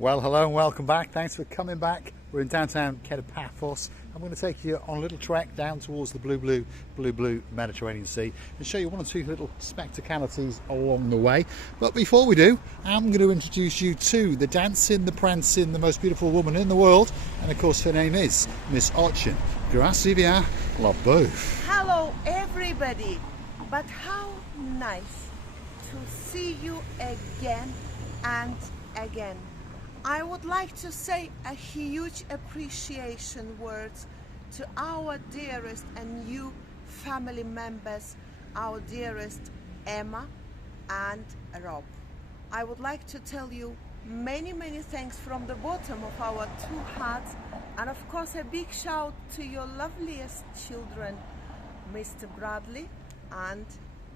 Well, hello and welcome back. Thanks for coming back. We're in downtown Paphos. I'm going to take you on a little trek down towards the blue Mediterranean Sea and show you one or two little spectacalities along the way. But before we do, I'm going to introduce you to the dancing, the prancing, the most beautiful woman in the world. And of course, her name is Miss Ochin. Grazie via la bouffe. Hello, everybody. But how nice to see you again and again. I would like to say a huge appreciation words to our dearest and new family members, our dearest Emma and Rob. I would like to tell you many thanks from the bottom of our two hearts, and of course a big shout to your loveliest children, Mr. Bradley and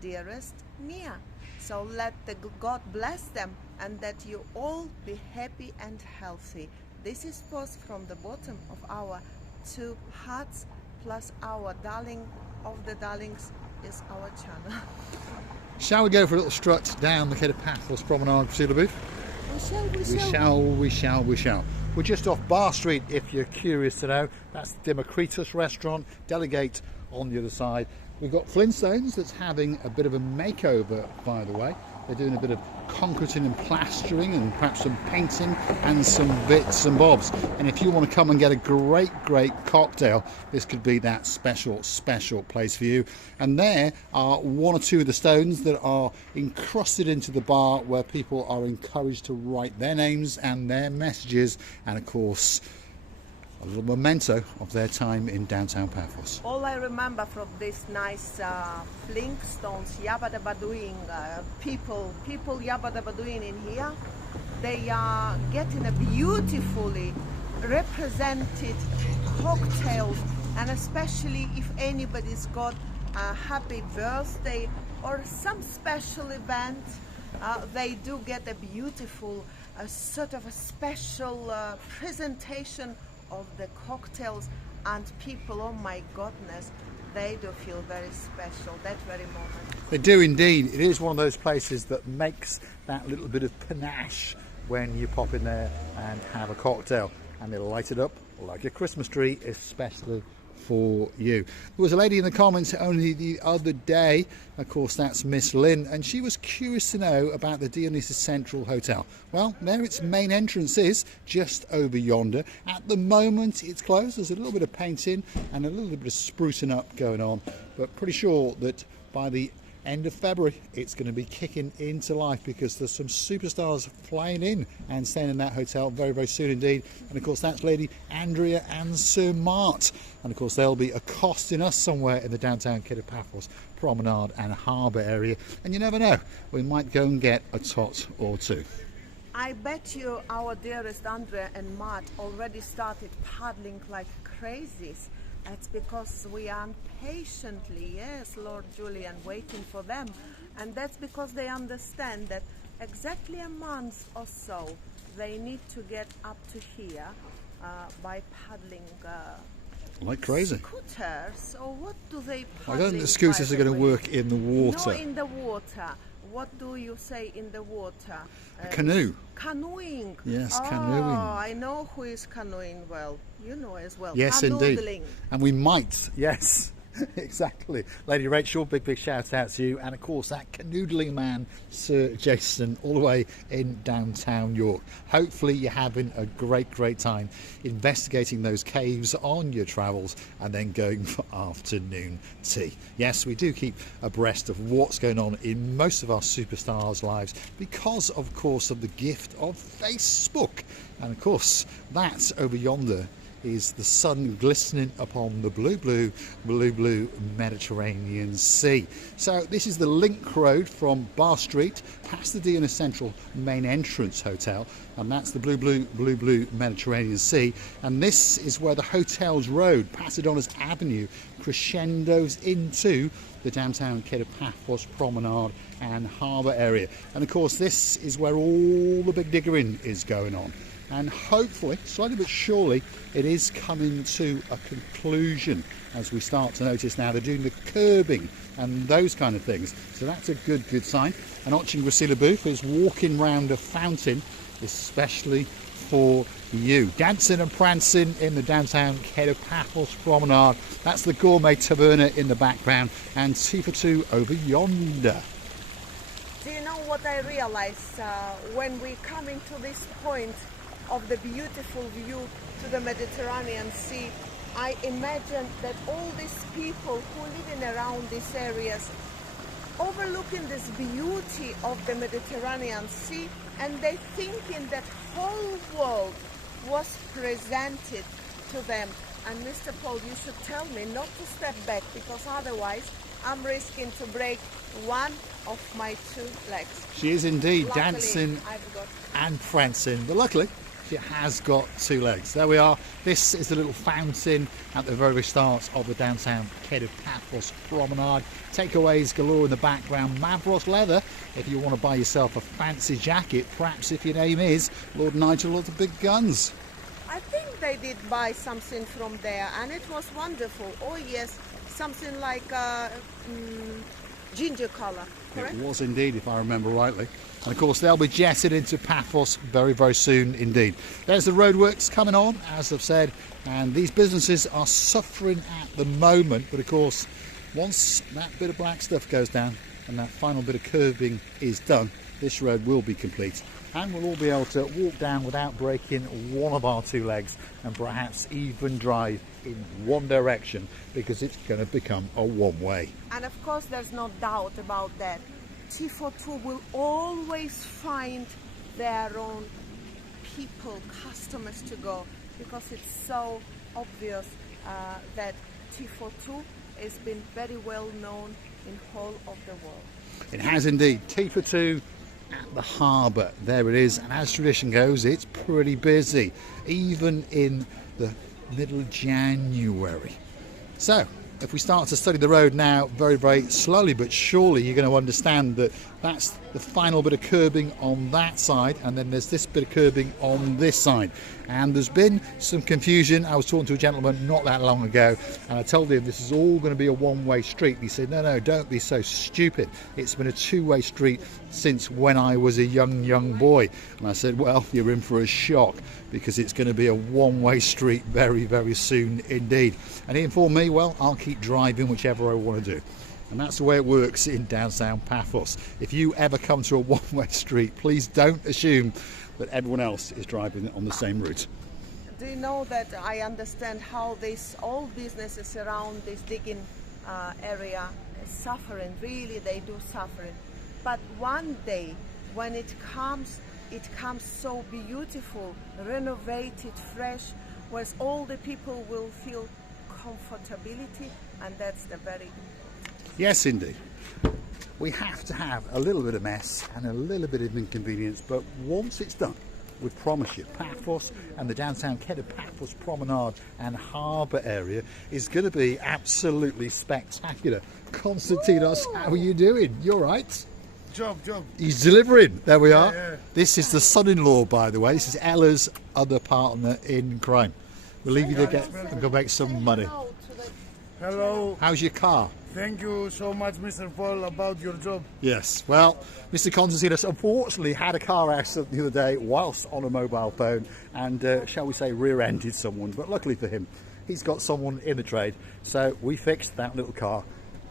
dearest Mia. So let the God bless them and that you all be happy and healthy. This is post from the bottom of our two hearts, plus our darling of the darlings is our channel. Shall we go for a little strut down the Paphos Promenade, Priscilla? We shall. We're just off Bar Street, if you're curious to know. That's the Democritus restaurant, Delegate on the other side. We've got Flintstones that's having a bit of a makeover, by the way. They're doing a bit of concreting and plastering and perhaps some painting and some bits and bobs. And if you want to come and get a great cocktail, this could be that special place for you. And there are one or two of the stones that are encrusted into the bar where people are encouraged to write their names and their messages, and of course a little memento of their time in downtown Paphos. All I remember from this nice Flintstones Yabba Dabba doing people Yabba Dabba doing in here, they are getting a beautifully represented cocktails, and especially if anybody's got a happy birthday or some special event, they do get a beautiful sort of a special presentation of the cocktails, and people, oh my goodness, they do feel very special that very moment. They do indeed. It is one of those places that makes that little bit of panache when you pop in there and have a cocktail, and they light it up like a Christmas tree, especially for you. There was a lady in the comments only the other day, of course that's Miss Lynn, and she was curious to know about the Dionysos Central Hotel. Well, there its main entrance is, just over yonder. At the moment it's closed. There's a little bit of painting and a little bit of sprucing up going on, but pretty sure that by the end of February it's going to be kicking into life, because there's some superstars flying in and staying in that hotel very soon indeed. And of course that's Lady Andrea and Sir Mart, and of course they'll be accosting us somewhere in the downtown Paphos Promenade and Harbour area, and you never know, we might go and get a tot or two. I bet you our dearest Andrea and Mart already started paddling like crazies. That's because we are patiently, yes, Lord Julian, waiting for them. And that's because they understand that exactly a month or so they need to get up to here by paddling like crazy scooters. Or what do they paddle? I don't think the scooters are going to work in the water. No, in the water. What do you say in the water? A canoe. Canoeing. Yes, oh, canoeing. I know who is canoeing well. You know as well. Yes, Canoodling. indeed. And we might, yes, exactly. Lady Rachel, big shout out to you. And of course that canoodling man, Sir Jason, all the way in downtown York. Hopefully you're having a great time investigating those caves on your travels and then going for afternoon tea. Yes, we do keep abreast of what's going on in most of our superstars' lives because, of course, of the gift of Facebook. And of course that over yonder is the sun glistening upon the blue Mediterranean Sea. So this is the link road from Bar Street past the Dionysos Central main entrance hotel, and that's the blue Mediterranean Sea. And this is where the hotel's road, Pasadonna's Avenue, crescendos into the downtown Paphos Promenade and Harbour area. And of course this is where all the big diggering is going on. And hopefully, slowly but surely, it is coming to a conclusion as we start to notice now they're doing the curbing and those kind of things. So that's a good sign. And Ochin Gracila Booth is walking round a fountain especially for you. Dancing and prancing in the downtown head of Paphos Promenade. That's the Gourmet Taverna in the background, and tea for two over yonder. Do you know what I realized when we come into this point of the beautiful view to the Mediterranean Sea? I imagine that all these people who live in around these areas overlooking this beauty of the Mediterranean Sea, and they thinking that whole world was presented to them. And Mr. Paul, you should tell me not to step back, because otherwise I'm risking to break one of my two legs. She is indeed Luckily, dancing I've got... and prancing, but luckily she has got two legs. There we are. This is the little fountain at the very start of the downtown head of Paphos Promenade. Takeaways galore in the background. Mavros leather if you want to buy yourself a fancy jacket, perhaps if your name is Lord Nigel of the Big Guns. I think they did buy something from there, and it was wonderful. Oh yes, something like ginger colour, correct? It was indeed, if I remember rightly. And of course they'll be jetted into Paphos very, very soon indeed. There's the roadworks coming on, as I've said, and these businesses are suffering at the moment, but of course once that bit of black stuff goes down and that final bit of curbing is done, this road will be complete, and we'll all be able to walk down without breaking one of our two legs, and perhaps even drive in one direction, because it's going to become a one-way. And of course there's no doubt about that. T42 will always find their own people, customers to go, because it's so obvious that T42 has been very well known in whole of the world. It has indeed. T42 at the harbour, there it is, and as tradition goes, it's pretty busy, even in the middle of January. So if we start to study the road now very, very slowly but surely, you're going to understand that that's the final bit of curbing on that side, and then there's this bit of curbing on this side. And there's been some confusion. I was talking to a gentleman not that long ago, and I told him this is all going to be a one-way street. He said, no, don't be so stupid. It's been a two-way street since when I was a young boy. And I said, well, you're in for a shock, because it's going to be a one-way street very, very soon indeed. And he informed me, well, I'll keep driving whichever I want to do. And that's the way it works in downtown Paphos. If you ever come to a one-way street, please don't assume that everyone else is driving on the same route. Do you know that I understand how these all businesses around this digging area is suffering? Really, they do suffering. But one day, when it comes so beautiful, renovated, fresh, where all the people will feel comfortability, and that's the very... Yes, indeed. We have to have a little bit of mess and a little bit of inconvenience, but once it's done, we promise you, Paphos and the downtown head of Paphos Promenade and harbour area is going to be absolutely spectacular. Konstantinos, how are you doing? You all right? Job. He's delivering. There we are. Yeah. This is the son-in-law, by the way. This is Ella's other partner in crime. We'll leave you to get and go make some money. Hello. How's your car? Thank you so much, Mr. Paul, about your job. Yes, well, Mr. Konstantinos unfortunately had a car accident the other day whilst on a mobile phone and, shall we say, rear-ended someone. But luckily for him, he's got someone in the trade. So we fixed that little car,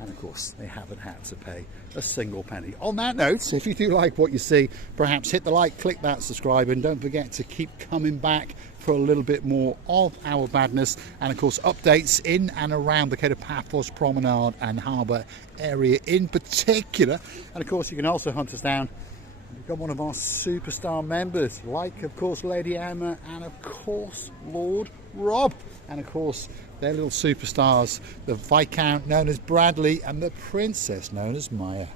and of course, they haven't had to pay a single penny. On that note, if you do like what you see, perhaps hit the like, click that subscribe, and don't forget to keep coming back for a little bit more of our badness, and of course updates in and around the head of Paphos Promenade and harbour area in particular. And of course you can also hunt us down and become one of our superstar members, like of course Lady Emma and of course Lord Rob, and of course their little superstars, the Viscount known as Bradley and the Princess known as Maya.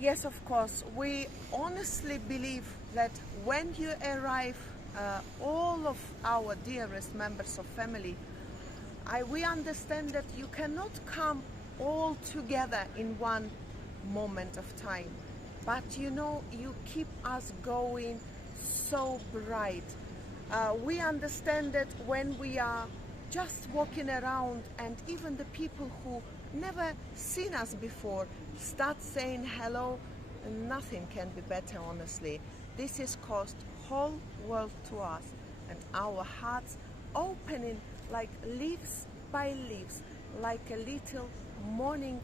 Yes, of course. We honestly believe that when you arrive, all of our dearest members of family, we understand that you cannot come all together in one moment of time. But you know, you keep us going so bright. We understand that when we are just walking around, and even the people who never seen us before start saying hello, nothing can be better, honestly. This is caused whole world to us, and our hearts opening like leaves by leaves, like a little morning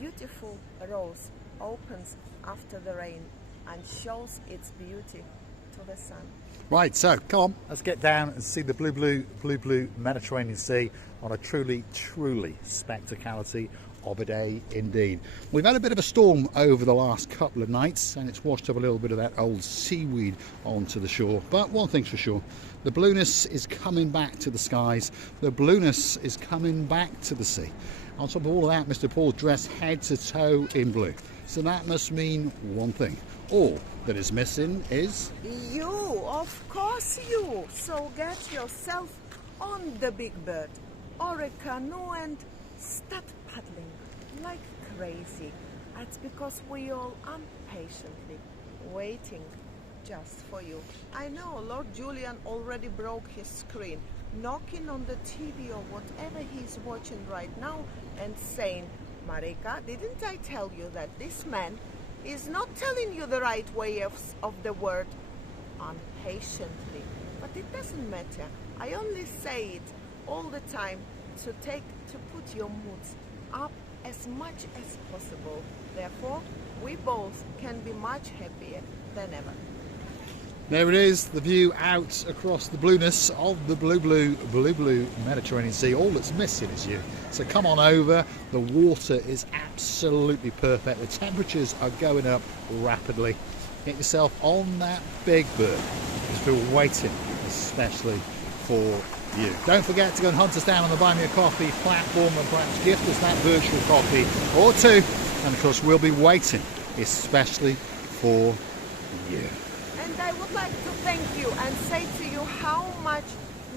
beautiful rose opens after the rain and shows its beauty to the sun. Right, so come on, let's get down and see the blue Mediterranean Sea on a truly spectacality of a day indeed. We've had a bit of a storm over the last couple of nights and it's washed up a little bit of that old seaweed onto the shore, but one thing's for sure, the blueness is coming back to the skies, the blueness is coming back to the sea. On top of all of that, Mr. Paul's dressed head to toe in blue, so that must mean one thing: all that is missing is You, of course you. So get yourself on the big bird or a canoe and start paddling like crazy. That's because we all impatiently waiting just for you. I know Lord Julian already broke his screen, knocking on the TV or whatever he's watching right now and saying, Marika, didn't I tell you that this man is not telling you the right way of the word impatiently? But it doesn't matter. I only say it all the time to put your moods up as much as possible. Therefore, we both can be much happier than ever. There it is, the view out across the blueness of the blue Mediterranean Sea. All that's missing is you. So come on over. The water is absolutely perfect. The temperatures are going up rapidly. Get yourself on that big bird. It's been waiting especially for you. Don't forget to go and hunt us down on the Buy Me a Coffee platform and perhaps gift us that virtual coffee or two. And of course we'll be waiting especially for you. And I would like to thank you and say to you how much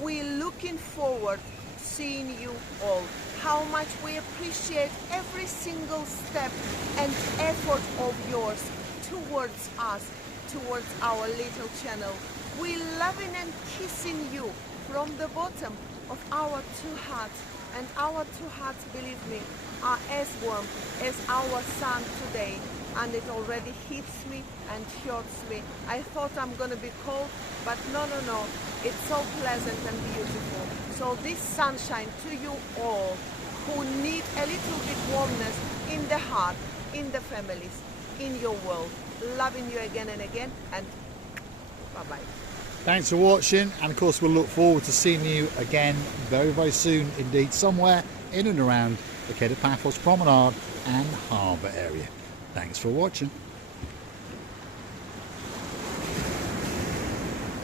we're looking forward to seeing you all. How much we appreciate every single step and effort of yours towards us, towards our little channel. We're loving and kissing you from the bottom of our two hearts. And our two hearts, believe me, are as warm as our sun today. And it already hits me and hurts me. I thought I'm gonna be cold, but no. It's so pleasant and beautiful. So this sunshine to you all who need a little bit warmness in the heart, in the families, in your world. Loving you again and again, and bye-bye. Thanks for watching, and of course we'll look forward to seeing you again very soon indeed, somewhere in and around the Paphos Promenade and Harbour area. Thanks for watching.